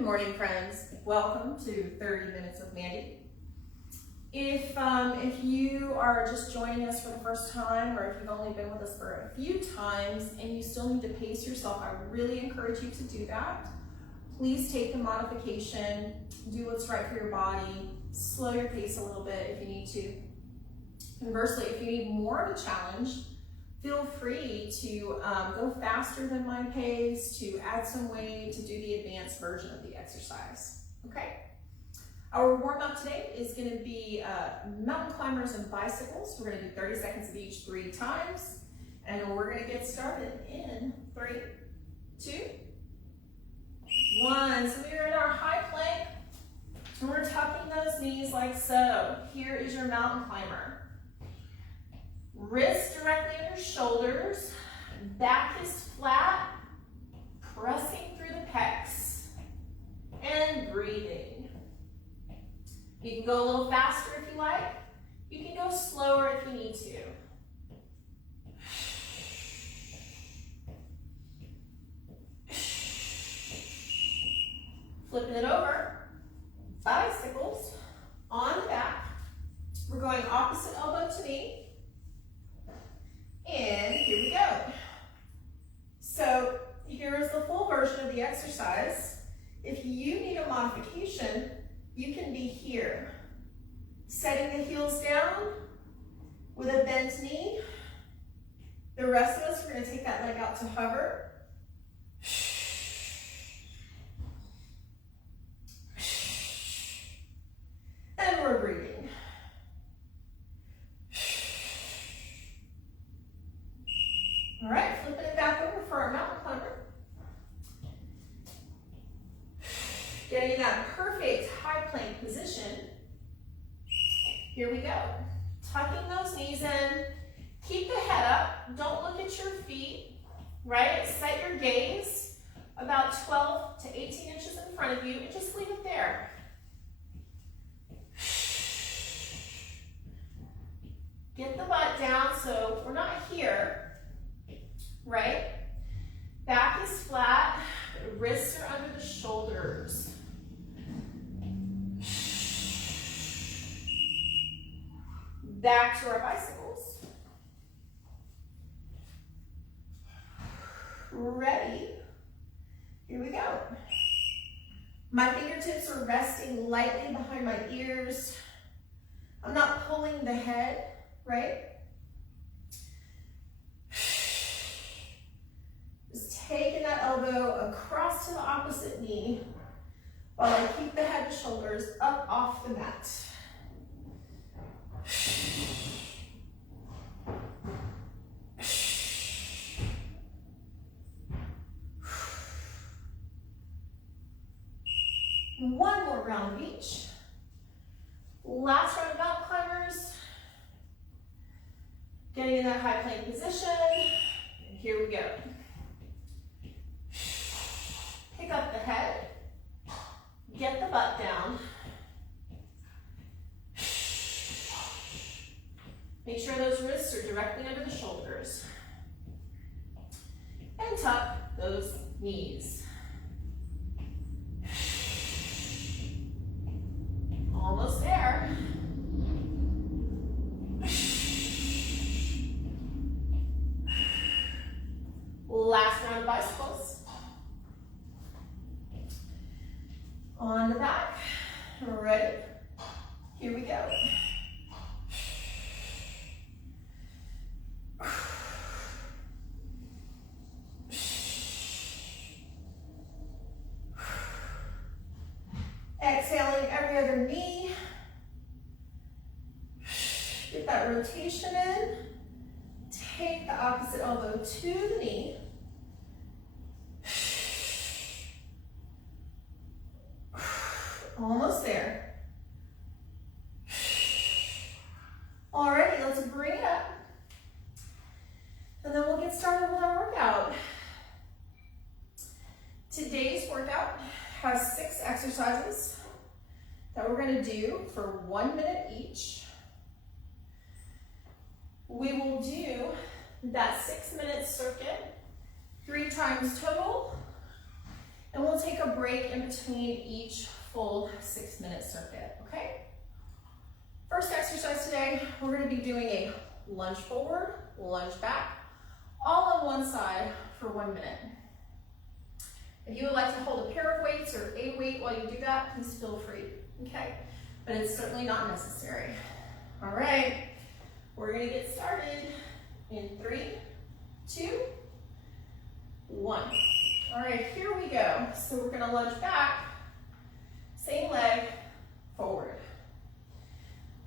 Good morning, friends. Welcome to 30 Minutes with Mandy. If you are just joining us for the first time, or if you've only been with us for a few times and you still need to pace yourself, I really encourage you to do that. Please take the modification, do what's right for your body, slow your pace a little bit if you need to. Conversely, if you need more of a challenge, feel free to go faster than my pace, to add some weight, to do the advanced version of the exercise, okay? Our warm-up today is gonna be mountain climbers and bicycles. We're gonna do 30 seconds of each 3 times, and we're gonna get started in 3, 2, 1. So we're in our high plank, and we're tucking those knees like so. Here is your mountain climber. Wrists directly under shoulders, back is flat, pressing through the pecs, and breathing. You can go a little faster if you like. You can go slower if you need to. Flipping it over, bicycles on the back. We're going opposite elbow to knee. And here we go. So here is the full version of the exercise. If you need a modification, you can be here, setting the heels down with a bent knee. The rest of us, we're going to take that leg out to hover. And we're breathing. All right, flipping it back over for our mountain climber. Getting in that perfect high plank position. Here we go. Tucking those knees in. Keep the head up. Don't look at your feet, right? Set your gaze about 12 to 18 inches in front of you and just leave it there. Get the butt down so we're not here. Right? Back is flat, wrists are under the shoulders. Back to our bicycles. Ready? Here we go. My fingertips are resting lightly behind my ears. I'm not pulling the head, right? Taking that elbow across to the opposite knee while I keep the head and shoulders up off the mat. One more round of each. Last round of mountain climbers. Getting in that high plank position. And here we go. Pick up the head, get the butt down. Make sure those wrists are directly under the shoulders. And tuck those knees. Almost there. Last round of bicycles. On the back, ready? Here we go. Exhaling every other knee. Get that rotation in. Take the opposite elbow to the knee. Almost there. Alrighty, let's bring it up. And then we'll get started with our workout. Today's workout has 6 exercises that we're going to do for 1 minute each. We will do that 6-minute circuit 3 times total. And we'll take a break in between each full 6-minute circuit, okay? First exercise today, we're gonna be doing a lunge forward, lunge back, all on one side for 1 minute. If you would like to hold a pair of weights or a weight while you do that, please feel free, okay? But it's certainly not necessary. All right, we're gonna get started in 3, 2, 1. All right, here we go. So we're gonna lunge back, same leg, forward.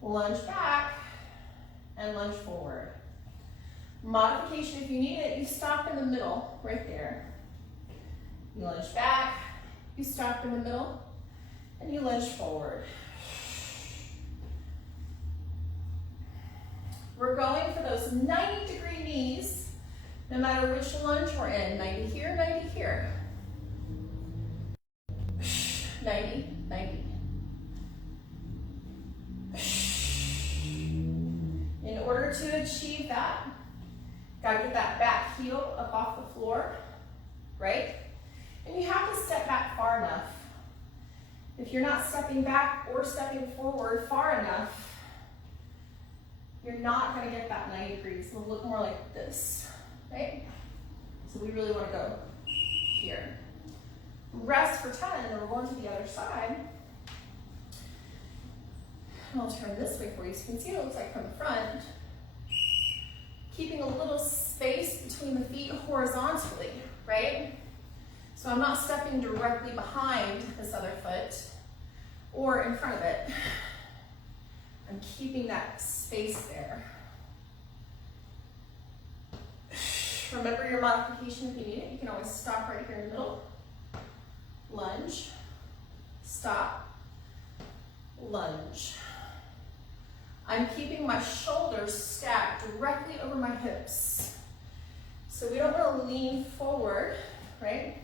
Lunge back and lunge forward. Modification, if you need it, you stop in the middle, right there. You lunge back, you stop in the middle, and you lunge forward. We're going for those 90-degree knees, no matter which lunge we're in. 90 here, 90 here. 90, 90. In order to achieve that, gotta get that back heel up off the floor, right? And you have to step back far enough. If you're not stepping back or stepping forward far enough, you're not gonna get that 90 degrees. It'll look more like this, right? So we really wanna go here. Rest for 10, and then we're going to the other side. And I'll turn this way for you so you can see what it looks like from the front. Keeping a little space between the feet horizontally, right? So I'm not stepping directly behind this other foot or in front of it. I'm keeping that space there. Remember your modification if you need it. You can always stop right here in the middle. Lunge, stop, lunge. I'm keeping my shoulders stacked directly over my hips. So we don't want to lean forward, right?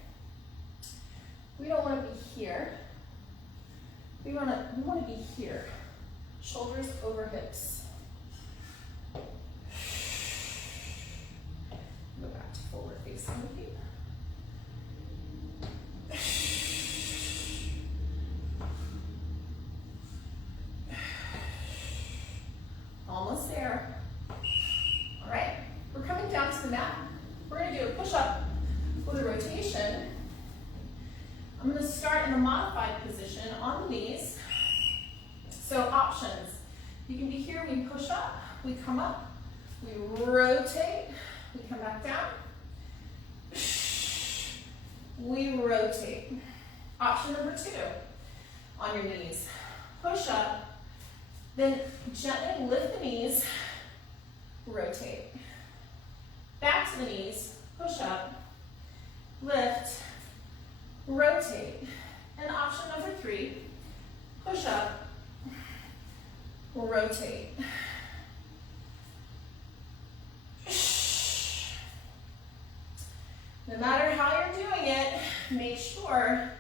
We don't want to be here. We want to be here. Shoulders over hips. Go back to forward facing the feet. Almost there. All right, we're coming down to the mat. We're going to do a push-up with a rotation. I'm going to start in a modified position on the knees. So options. You can be here, we push up, we come up, we rotate, we come back down, we rotate. Option number 2, on your knees. Push up, then gently lift the knees, rotate. Back to the knees, push up, lift, rotate. And option number 3, push up, rotate. No matter how you're doing it, make sure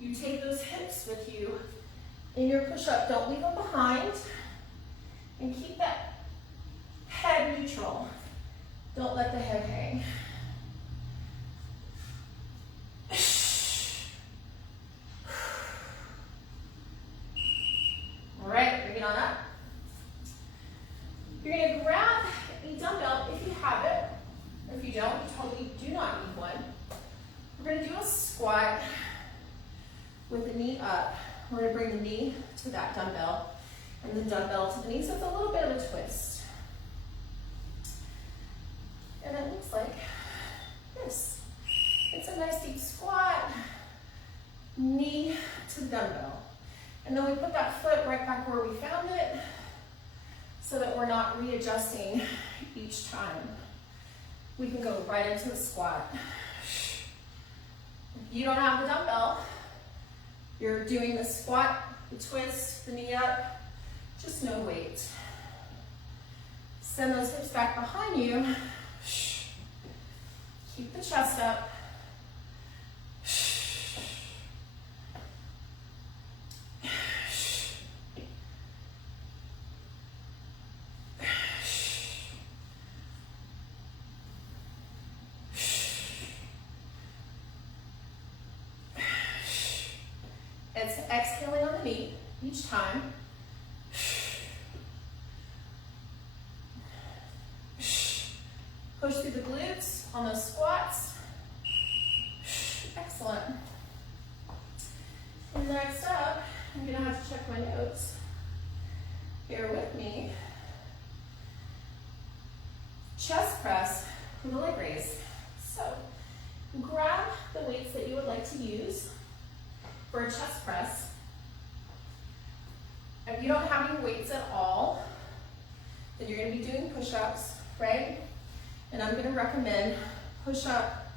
you take those hips with you in your push-up. Don't leave them behind. And keep that head neutral. Don't let the head hang. All right, bring it on up. You're going to grab a dumbbell if you have it. If you don't, you totally do not need one. We're going to do a squat with the knee up. We're going to bring the knee to that dumbbell and the dumbbell to the knee, so it's a little bit of a twist. And it looks like this. It's a nice deep squat, knee to the dumbbell. And then we put that foot right back where we found it so that we're not readjusting each time. We can go right into the squat. If you don't have the dumbbell, you're doing the squat, the twist, the knee up, just no weight. Send those hips back behind you. Keep the chest up. It's exhaling on the knee each time. Push through the glutes on those squats. Excellent. And next up, I'm gonna have to check my notes. Bear with me. Chest press for the leg raise. So grab the weights that you would like to use for a chest press. If you don't have any weights at all, then you're gonna be doing push-ups, right? And I'm gonna recommend push-up,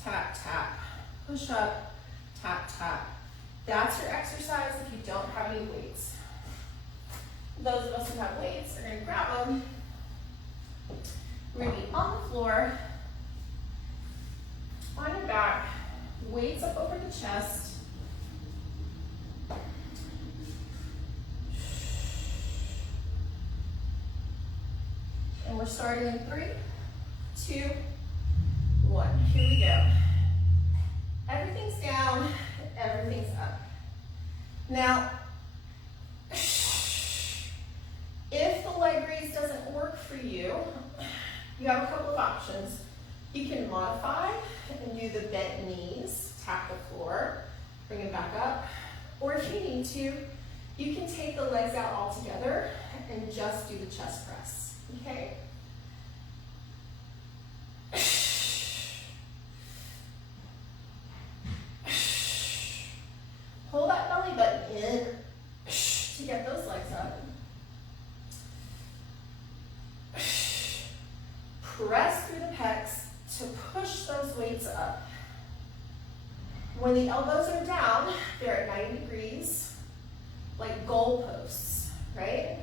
tap, tap, push-up, tap, tap. That's your exercise if you don't have any weights. Those of us who have weights are gonna grab them. We're gonna be on the floor, on your back, weights up over the chest. And we're starting in 3, 2, 1. Here we go. Everything's down, everything's up. Now, if the leg raise doesn't work for you, you have a couple of options. You can modify and do the bent knees, tap the floor, bring it back up. Or if you need to, you can take the legs out altogether and just do the chest press, okay? Hold that belly button in to get those legs up. Press through the pecs to push those weights up. When the elbows are down, they're at 90 degrees, like goalposts, right?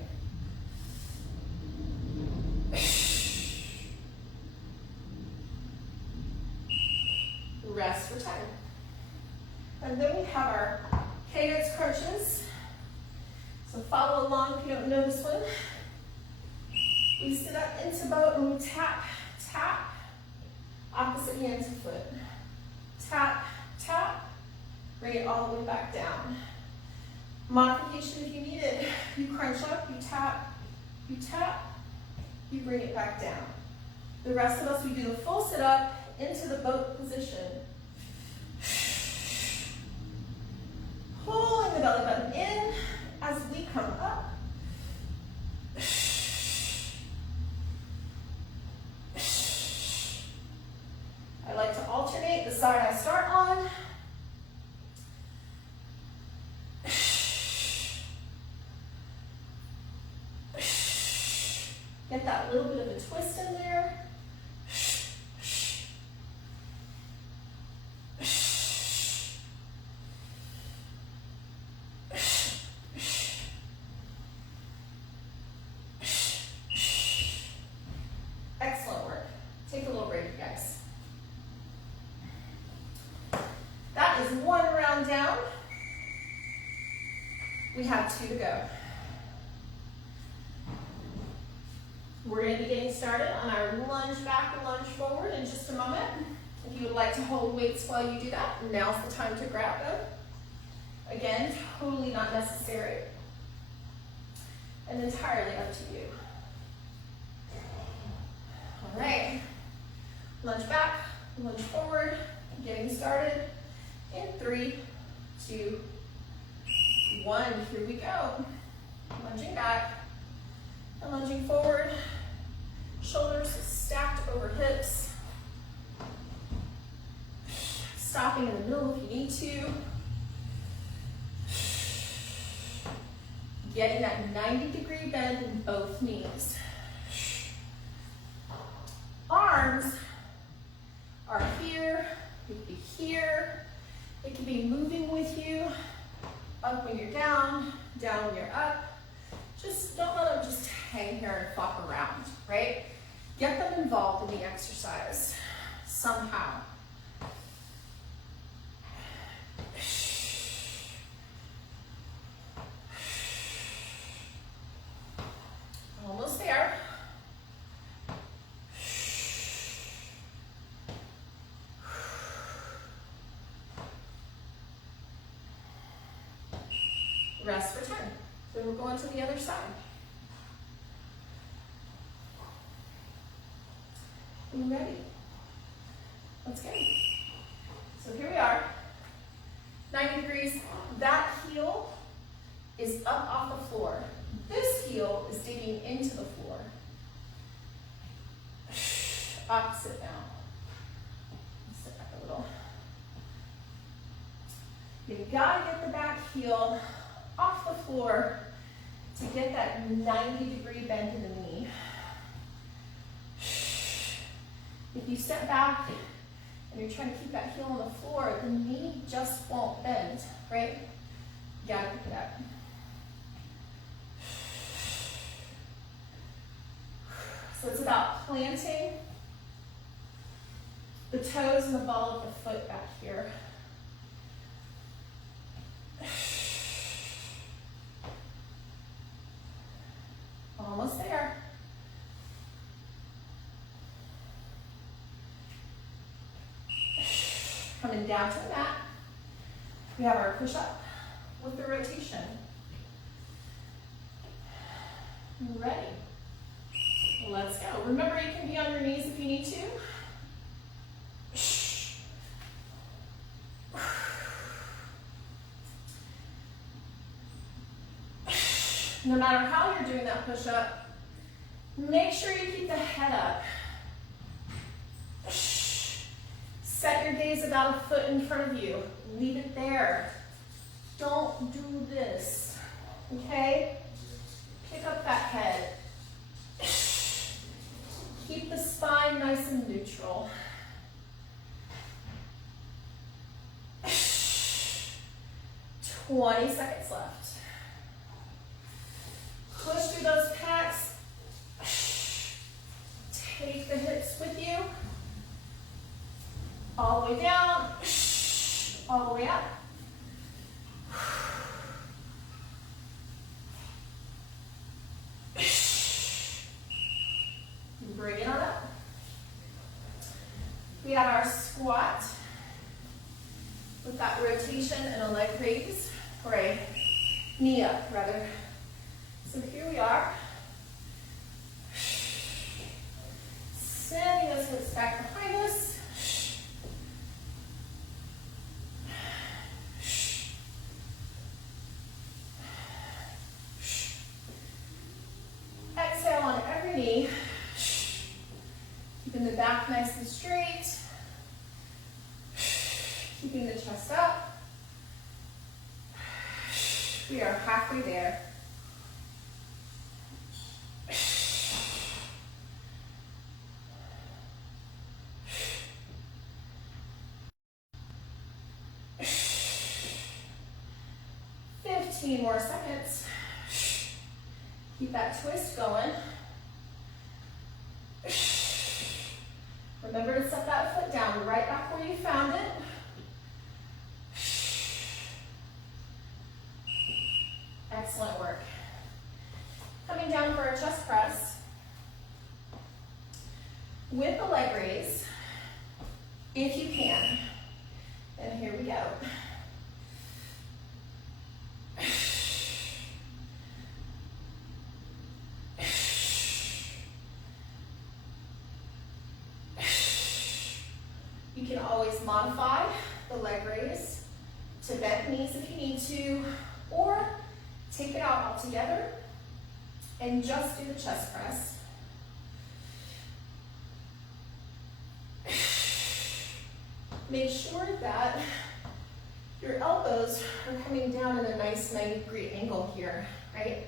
Rest for 10. And then we have our Cadence Crunches. So follow along if you don't know this one. We sit up into boat and we tap, tap, opposite hand to foot. Tap, tap, bring it all the way back down. Modification if you need it. You crunch up, you tap, you bring it back down. The rest of us, we do the full sit up into the boat position. Pulling the belly button in as we come up. I like to alternate the side I start on. Get that little bit of a twist in there. Excellent work. Take a little break, you guys. That is 1 round down. We have 2 to go. We're going to be getting started on our lunge back and lunge forward in just a moment. If you would like to hold weights while you do that, now's the time to grab them. Again, totally not necessary. And entirely up to you. All right. Lunge back, lunge forward, getting started in 3, 2, 1. Here we go. Lunging back and lunging forward. Shoulders stacked over hips. Stopping in the middle if you need to. Getting that 90-degree bend in both knees. Arms are here, it could be here, it could be moving with you, up when you're down when you're up. Just don't let them just hang here and flop around, right? Get them involved in the exercise somehow. Almost there. rest, return. Then we're going to the other side. Are you ready? Let's go. So here we are, 90 degrees. That heel is up off the floor. This heel is digging into the floor. Opposite now. Sit back a little. You've got to get the back heel off the floor to get that 90-degree bend in the knee. If you step back and you're trying to keep that heel on the floor, the knee just won't bend, right? You gotta pick it up. So it's about planting the toes and the ball of the foot back here. Almost there. Coming down to the mat. We have our push-up with the rotation. Ready. Let's go. Remember, you can be on your knees if you need to. No matter how you're doing that push-up, make sure you keep the head up. Set your gaze about a foot in front of you. Leave it there. Don't do this, okay? Pick up that head. Keep the spine nice and neutral. 20 seconds left. Push through those pecs. Take the hips with you. All the way down, all the way up. Bring it on up. We have our squat with that rotation and a leg raise, or a knee up rather. So here we are. Sending those hips back behind us. Exhale on every knee. Keeping the back nice and straight. Keeping the chest up. We are halfway there. More seconds. Keep that twist going. Remember to set that foot down right back where you found it. Excellent work. Coming down for our chest press with the leg raise, if you can. And here we go. You can always modify the leg raise to bent knees if you need to, or take it out altogether and just do the chest press. Make sure that your elbows are coming down in a nice 90-degree angle here, right?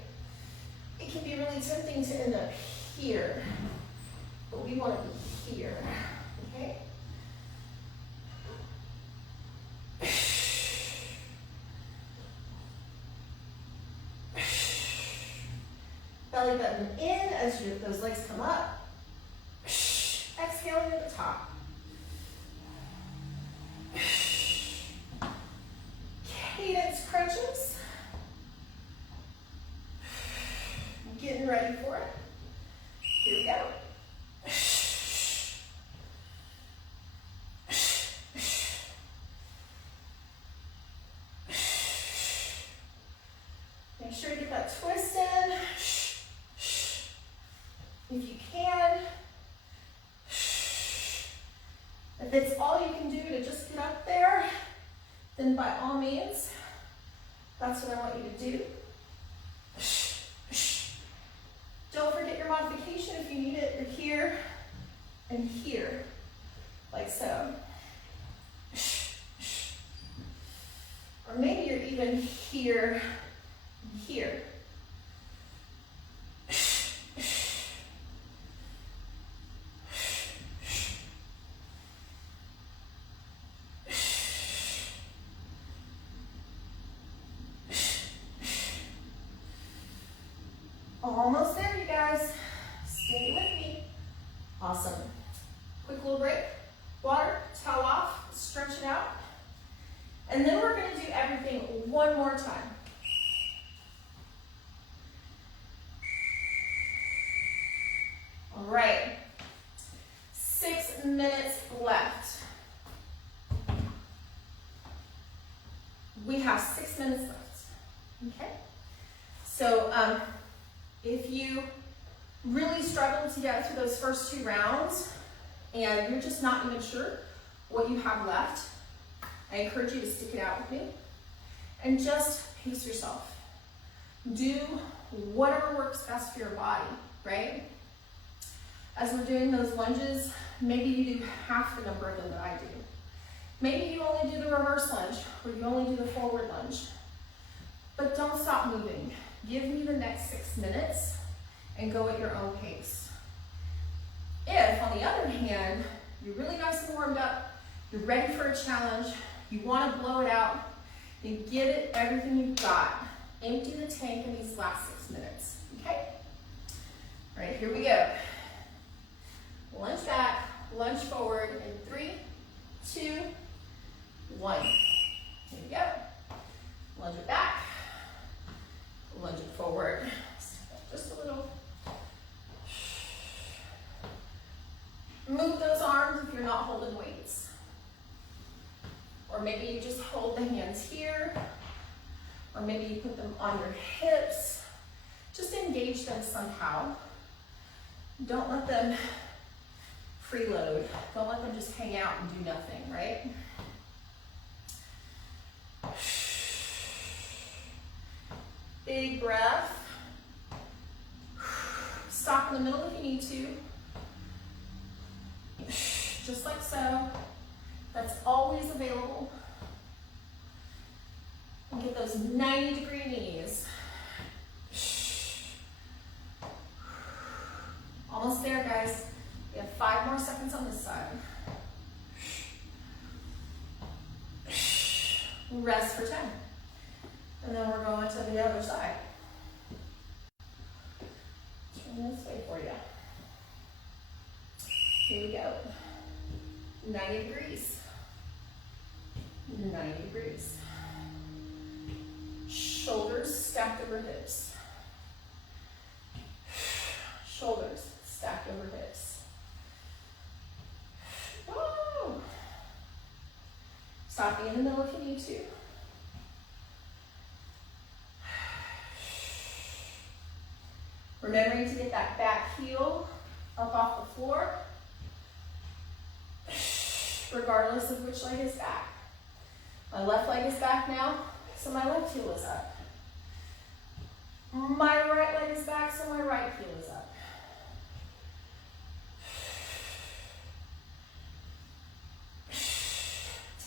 It can be really tempting to end up here, but we want to be here, okay? Belly button in as those legs come up. Exhaling at the top. Cadence crunches. Getting ready for it. Here we go. then by all means, that's what I want you to do. Don't forget your modification if you need it. You're here and here, like so. Or maybe you're even here and here. Almost there, you guys. Stay with me. Awesome. Quick little break. Water, towel off, stretch it out. And then we're going to do everything one more time. All right. 6 minutes left. We have 6 minutes left. Okay? So, if you really struggle to get through those first 2 rounds and you're just not even sure what you have left, I encourage you to stick it out with me and just pace yourself. Do whatever works best for your body, right? As we're doing those lunges, maybe you do half the number of them that I do. Maybe you only do the reverse lunge or you only do the forward lunge. But don't stop moving. Give me the next 6 minutes and go at your own pace. If, on the other hand, you're really nice and warmed up, you're ready for a challenge, you want to blow it out, then give it everything you've got. Empty the tank in these last 6 minutes, okay? All right, here we go. Lunge back, lunge forward in 3, 2, 1. Here we go. Lunge it back, lunge it forward. Just a little. Move those arms if you're not holding weights. Or maybe you just hold the hands here. Or maybe you put them on your hips. Just engage them somehow. Don't let them freeload. Don't let them just hang out and do nothing, right? Big breath. Stop in the middle if you need to. Just like so. That's always available. And get those 90-degree knees. Almost there, guys. We have 5 more seconds on this side. Rest for 10. And then we're going to the other side. Turn this way for you. Here we go. 90 degrees. 90 degrees. Shoulders stacked over hips. Shoulders stacked over hips. Woo! Stopping in the middle if you need to. Remembering to get that back heel up off the floor, regardless of which leg is back. My left leg is back now, so my left heel is up. My right leg is back, so my right heel is up.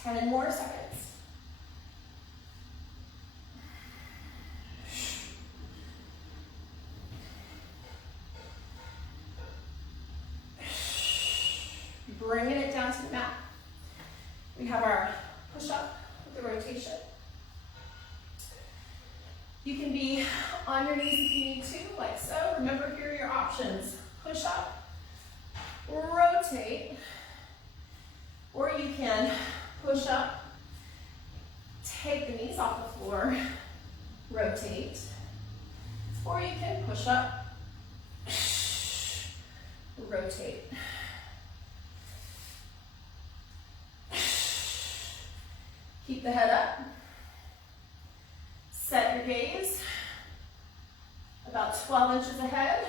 Ten more seconds. Bringing it down to the mat. We have our push-up with the rotation. You can be on your knees if you need to, like so. Remember, here are your options. Push up, rotate, or you can push up, take the knees off the floor, rotate, or you can push up, rotate. Keep the head up. Set your gaze about 12 inches ahead.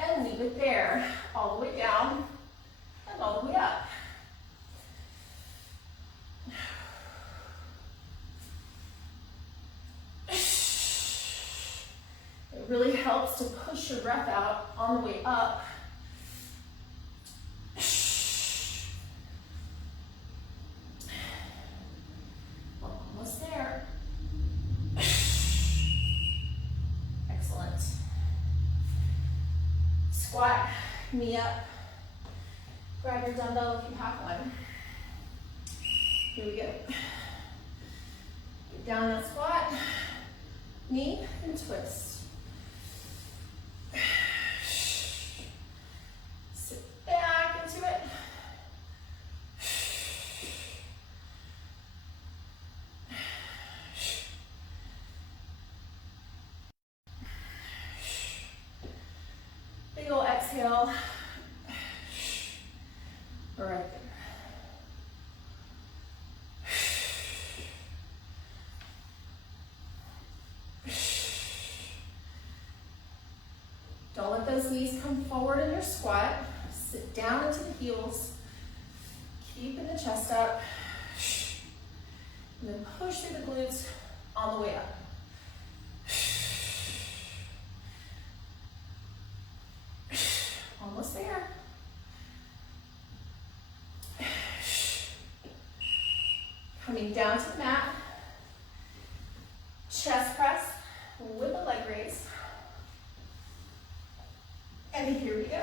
And leave it there, all the way down and all the way up. It really helps to push your breath out on the way up. Almost there. Excellent. Squat, knee up. Grab your dumbbell if you have one. Here we go. Get down in that squat, knee and twist. Sit back into it. Big ol' exhale. All right there. Don't let those knees come forward in your squat. Sit down into the heels. Keeping the chest up. And then push through the glutes on the way up. Almost there. Coming down to the mat. Chest press with a leg raise. And here we go.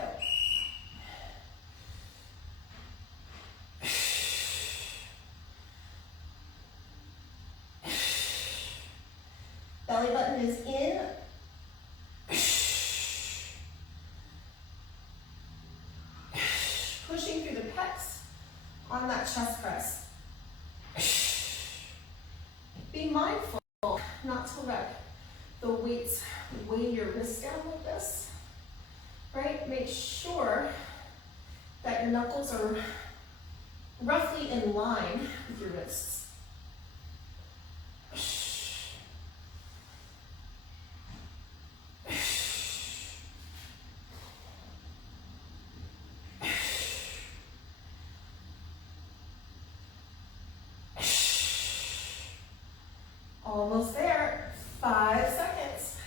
Belly button is in. Pushing through the pecs on that chest press. Be mindful not to let the weights weigh your wrists down like this. Right? Make sure that your knuckles are roughly in line with your wrists. Almost there. 5 seconds.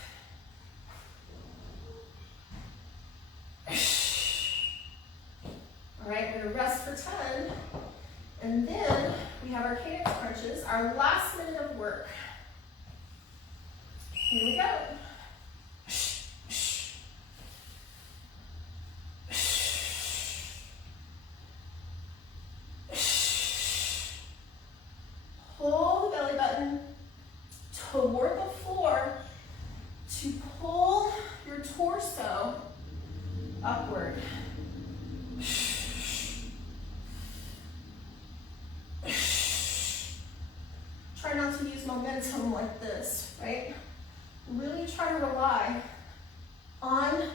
All right, we're gonna rest for 10. And then we have our cadence crunches, our last minute of work. Here we go. Hold the belly button toward the floor to pull your torso upward. Try not to use momentum like this, right? Really try to rely on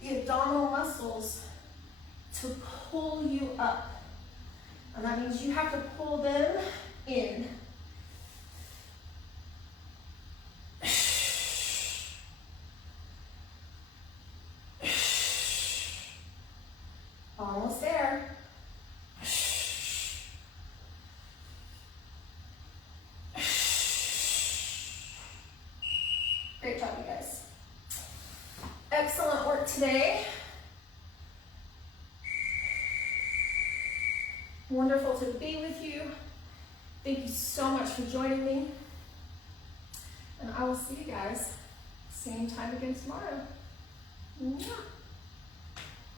the abdominal muscles to pull you up. And that means you have to pull them in. Almost there. Great job, you guys. Excellent work today. Wonderful to be with you. Thank you so much for joining me. And I will see you guys same time again tomorrow. Mwah.